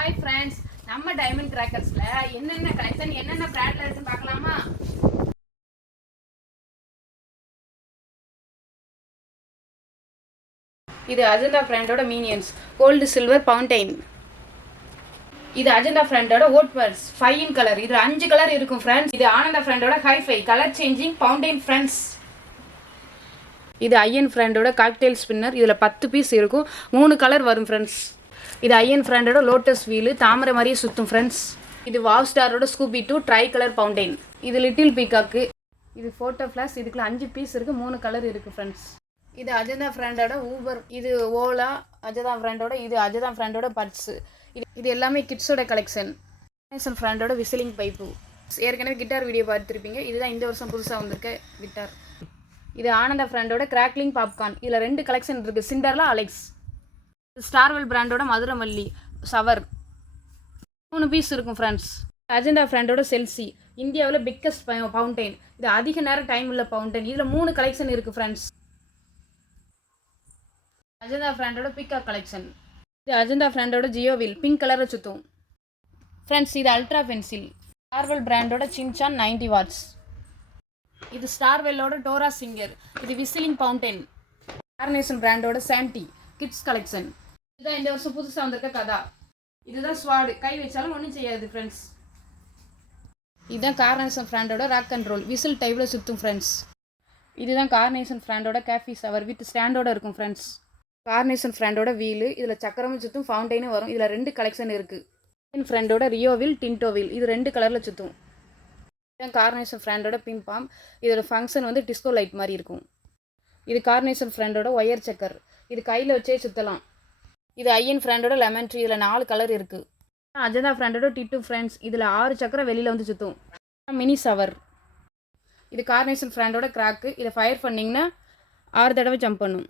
Hi friends, நம்ம diamond கிராக்கர்ஸ்ல என்னென்ன collection என்னென்ன பிராண்ட்ல இருக்குன்னு பார்க்கலாமா? இது அஜந்தா பிராண்டோட மீனியன்ஸ் கோல்டு சில்வர் பவுண்டைன். இது அஜந்தா பிராண்டோட ஓட் பர்ஸ் 5 இன் கலர். இது 5 கலர் இருக்கும் ஃப்ரெண்ட்ஸ். இது ஆனந்தா பிராண்டோட hi-fi colour changing fountain friends. இது ஐஎன் பிராண்டோட காக்டெயில் ஸ்பின்னர். இதில் 10 பீஸ் இருக்கும், 3 கலர் வரும் ஃப்ரெண்ட்ஸ். இது ஐஎன் பிராண்டோட லோட்டஸ் வீலு, தாமரை மாதிரியே சுற்றும் ஃப்ரெண்ட்ஸ். இது வாவ் ஸ்டாரோட ஸ்கூபி 2 ட்ரை கலர் பவுண்டைன். இது லிட்டில் பீகாக்கு. இது ஃபோட்டோ ஃப்ளாஷ். இதுக்குள்ள 5 பீஸ் இருக்குது, 3 கலர் இருக்குது ஃப்ரெண்ட்ஸ். இது அஜந்தா பிராண்டோட ஊபர். இது ஓலா அஜந்தா பிராண்டோட. இது அஜந்தா பிராண்டோட பட்ஸு. இது எல்லாமே கிட்ஸோட கலெக்ஷன். பிராண்டோட விசிலிங் பைப்பு. ஏற்கனவே கிட்டார் வீடியோ பார்த்துருப்பீங்க. இதுதான் இந்த வருஷம் புதுசாக வந்திருக்க கிட்டார். இது ஆனந்தா பிராண்டோட கிராக்லிங் பாப்கார்ன். இதில் 2 கலெக்ஷன் இருக்குது, சிண்டர்லா அலெக்ஸ். ஸ்டார்வெல் பிராண்டோட மதுரமல்லி சவர் 3 பீஸ் இருக்கும் ஃப்ரெண்ட்ஸ். அஜந்தா பிராண்டோட செல்சி, இந்தியாவில் பிக்கஸ்ட் பவுண்டைன். இது அதிக நேரம் டைம் உள்ள பவுண்டைன். இதில் 3 கலெக்ஷன் இருக்குது ஃப்ரெண்ட்ஸ். அஜந்தா பிராண்டோட பிக்கா கலெக்ஷன். இது அஜந்தா பிராண்டோட ஜியோவில் பிங்க் கலரில் சுற்றும் ஃப்ரெண்ட்ஸ். இது அல்ட்ரா பென்சில். ஸ்டார்வெல் பிராண்டோட சின்சான் 90 வாட்ஸ். இது ஸ்டார்வெல்லோட டோரா சிங்கர். இது விசிலிங் பவுண்டைன். கார்னேஷன் பிராண்டோட சாண்டி கிட்ஸ் கலெக்ஷன். இதுதான் இந்த வருஷம் புதுசாக வந்திருக்க கதா. இதுதான் ஸ்வாடு, கை வச்சாலும் ஒன்றும் செய்யாது ஃப்ரெண்ட்ஸ். இதுதான் கார்னேஷன் பிராண்டோட ராக் அண்ட் ரோல் விசில் டைப்பில் சுற்றும் ஃப்ரெண்ட்ஸ். இதுதான் கார்னேஷன் பிராண்டோட கேஃபி சவர் வித் ஸ்டாண்டோட இருக்கும் ஃப்ரெண்ட்ஸ். கார்னேஷன் பிராண்டோட வீலு, இதில் சக்கரமும் சுற்றும் ஃபவுண்டைனும் வரும். இதில் 2 கலெக்ஷன் இருக்குது. ஃப்ரெண்டோட ரியோ வீல் டின்டோ வீல். இது 2 கலரில் சுற்றும். இதுதான் கார்னேஷன் பிராண்டோட பிம்பாம். இதோட ஃபங்க்ஷன் வந்து டிஸ்கோ லைட் மாதிரி இருக்கும். இது கார்னேஷன் பிராண்டோட ஒயர் சக்கர். இது கையில் வச்சே சுற்றலாம். இது ஐஎன் பிராண்டோட லெமன் ட்ரீ. இதில் 4 கலர் இருக்குது. அஜந்தா பிராண்டோட டிட்டு ஃப்ரெண்ட்ஸ். இதில் 6 சக்கரம் வெளியில் வந்து சுற்றும். மினி சவர். இது கார்னேஷன் பிராண்டோட கிராக்கு. இதை ஃபயர் பண்ணிங்கன்னா 6 தடவை ஜம்ப் பண்ணும்.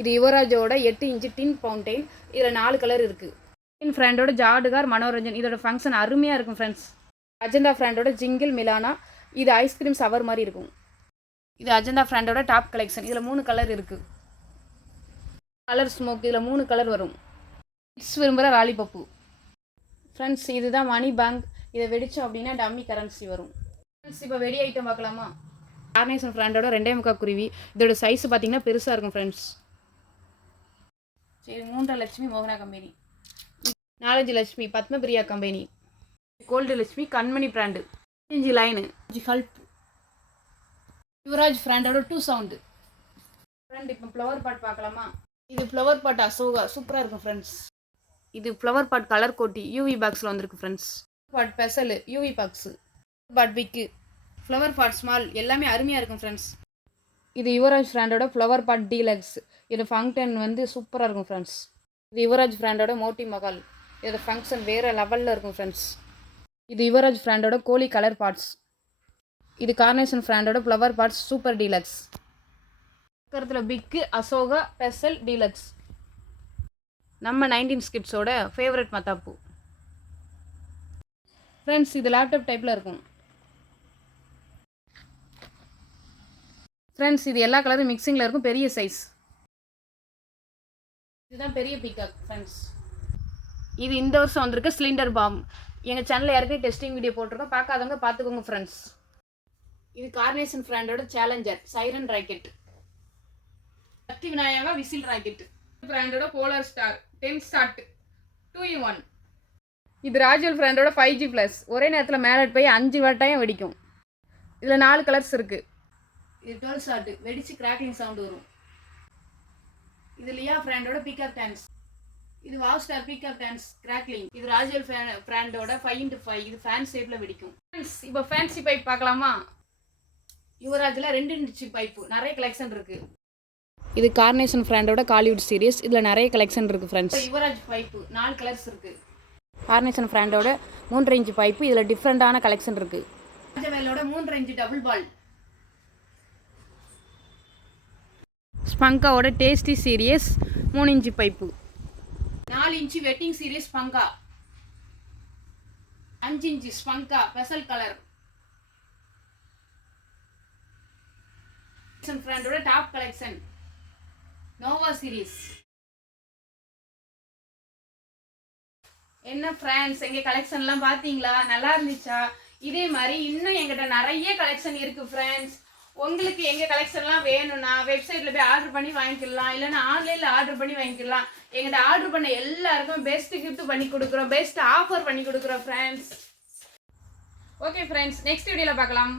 இது யுவராஜோட 8 இன்ச்சு டின் பவுண்டைன். இதில் 4 கலர் இருக்குது. ஐஎன் பிராண்டோட ஜாடுகார் மனோரஞ்சன். இதோட ஃபங்க்ஷன் அருமையாக இருக்கும் ஃப்ரெண்ட்ஸ். அஜந்தா பிராண்டோட ஜிங்கிள் மிலானா. இது ஐஸ்கிரீம் சவர் மாதிரி இருக்கும். இது அஜந்தா பிராண்டோட டாப் கலெக்ஷன். இதில் 3 கலர் இருக்குது. Colour smoke. இதில் 3 கலர் வரும். கிட்ஸ் விரும்புகிற லாலிபப்பு ஃப்ரெண்ட்ஸ். இதுதான் மணி பேங்க். இதை வெடித்தோம் அப்படின்னா டம்மி கரன்சி வரும் ஃப்ரெண்ட்ஸ். இப்போ வெடி ஐட்டம் பார்க்கலாமா? கார்னேஷன் பிராண்டோட 2.25 குருவி. இதோட சைஸ் பார்த்தீங்கன்னா பெருசாக இருக்கும் ஃப்ரெண்ட்ஸ். சரி, 3 லட்சுமி மோகனா company. 4 Lakshmi Padmapriya company. Gold Lakshmi Kanmani brand. 5 line ஹல்ப். யுவராஜ் பிராண்டோட 2 சவுண்டு ஃப்ரெண்ட். இப்போ ஃப்ளவர் பாட் பார்க்கலாமா? இது ஃப்ளவர் பாட் அசோகா, சூப்பராக இருக்கும் ஃப்ரெண்ட்ஸ். இது ஃப்ளவர் பாட் கலர் கோட்டி யூவி பாக்ஸில் வந்திருக்கு friends. Pot special UV box. Pot big, flower பாட் ஸ்மால், எல்லாமே அருமையாக இருக்கும் ஃப்ரெண்ட்ஸ். இது யுவராஜ் பிராண்டோட ஃப்ளவர் பாட் டீலக்ஸ். இதோட ஃபங்க்ஷன் வந்து சூப்பராக இருக்கும் ஃப்ரெண்ட்ஸ். இது யுவராஜ் பிராண்டோட மோட்டி மகால். இதோட ஃபங்க்ஷன் வேறு லெவலில் இருக்கும் ஃப்ரெண்ட்ஸ். இது யுவராஜ் பிராண்டோட கோலி கலர் பாட்ஸ். இது கார்னேஷன் பிராண்டோட ஃப்ளவர் பாட்ஸ் சூப்பர் டீலக்ஸ். இருக்கிறதுல பிக்கு அசோகா பெசல் டீலக்ஸ். நம்ம 19 கிட்ஸோட ஃபேவரட் மத்தாப்பூ ஃப்ரெண்ட்ஸ். இது லேப்டாப் டைப்பில் இருக்கும் ஃப்ரெண்ட்ஸ். இது எல்லா கலரும் மிக்சிங்கில் இருக்கும், பெரிய சைஸ். இதுதான் பெரிய பீகாக் ஃப்ரெண்ட்ஸ். இது இந்த வருஷம் வந்திருக்க சிலிண்டர் பாம். எங்கள் சேனலில் யாருக்கும் டெஸ்டிங் வீடியோ போட்டிருக்கோம், பார்க்காதவங்க பார்த்துக்கோங்க ஃப்ரெண்ட்ஸ். இது கார்னேஷன் பிராண்டோட challenger siren rocket. Shakti Vinayaka whistle rocket. பிராண்டோட போலார் ஸ்டார் 10 ஸ்டார்ட் 2 in 1. இது ராஜுவல் பிராண்டோட 5G+. ஒரே நேரத்தில் மேலே போய் 5 வட்டாயம் வெடிக்கும். இதில் 4 கலர்ஸ் இருக்குது. இது 12 ஸ்டார்ட், வெடிச்சு கிராக்லிங் சவுண்டு வரும். இது லியா பிராண்டோட பீகாக் டான்ஸ். இது wow star peacock dance crackling. இது ராஜுவல் பிராண்டோட 5x5. இது ஃபேன் ஷேப்பில் வெடிக்கும். இப்போ ஃபேன்சி பைப் பார்க்கலாமா? யுவராஜில் 2 இன்ச்சு பைப்பு நிறைய கலெக்ஷன் இருக்குது. இது கார்னேஷன் பிராண்டோட காலிவுட் சீரிஸ். இதில் நிறைய கலெக்ஷன் இருக்குது ஃப்ரெண்ட்ஸ். யுவராஜ் பைப்பு 4 கலர்ஸ் இருக்குது. கார்னேஷன் பிராண்டோட 3 இன்ச்சு பைப்பு. இதில் டிஃப்ரெண்ட்டான கலெக்ஷன் இருக்குது. ராஜவேலோட 3 இன்ச்சு டபுள் பால். ஸ்பங்காவோட tasty series 3 inch pipe. 4 inch wedding series ஸ்பங்கா. 5 இன்ச்சு ஸ்பங்கா பெசல் கலர். பிராண்டோட டாப் கலெக்ஷன் நோவா சீரிஸ். என்ன ஃப்ரெண்ட்ஸ், எங்கள் கலெக்ஷன்லாம் பார்த்தீங்களா? நல்லா இருந்துச்சா? இதே மாதிரி இன்னும் எங்கிட்ட நிறைய கலெக்ஷன் இருக்குது ஃப்ரெண்ட்ஸ். உங்களுக்கு எங்கள் கலெக்ஷன்லாம் வேணும்னா வெப்சைட்டில் போய் ஆர்டர் பண்ணி வாங்கிக்கலாம், இல்லைன்னா ஆன்லைனில் ஆர்டர் பண்ணி வாங்கிக்கலாம். எங்கிட்ட ஆர்டர் பண்ண எல்லாருக்கும் பெஸ்ட் கிஃப்ட் பண்ணி கொடுக்குறோம், பெஸ்ட் ஆஃபர் பண்ணி கொடுக்குறோம் ஃப்ரெண்ட்ஸ். ஓகே ஃப்ரெண்ட்ஸ், நெக்ஸ்ட் வீடியோவில் பார்க்கலாம்.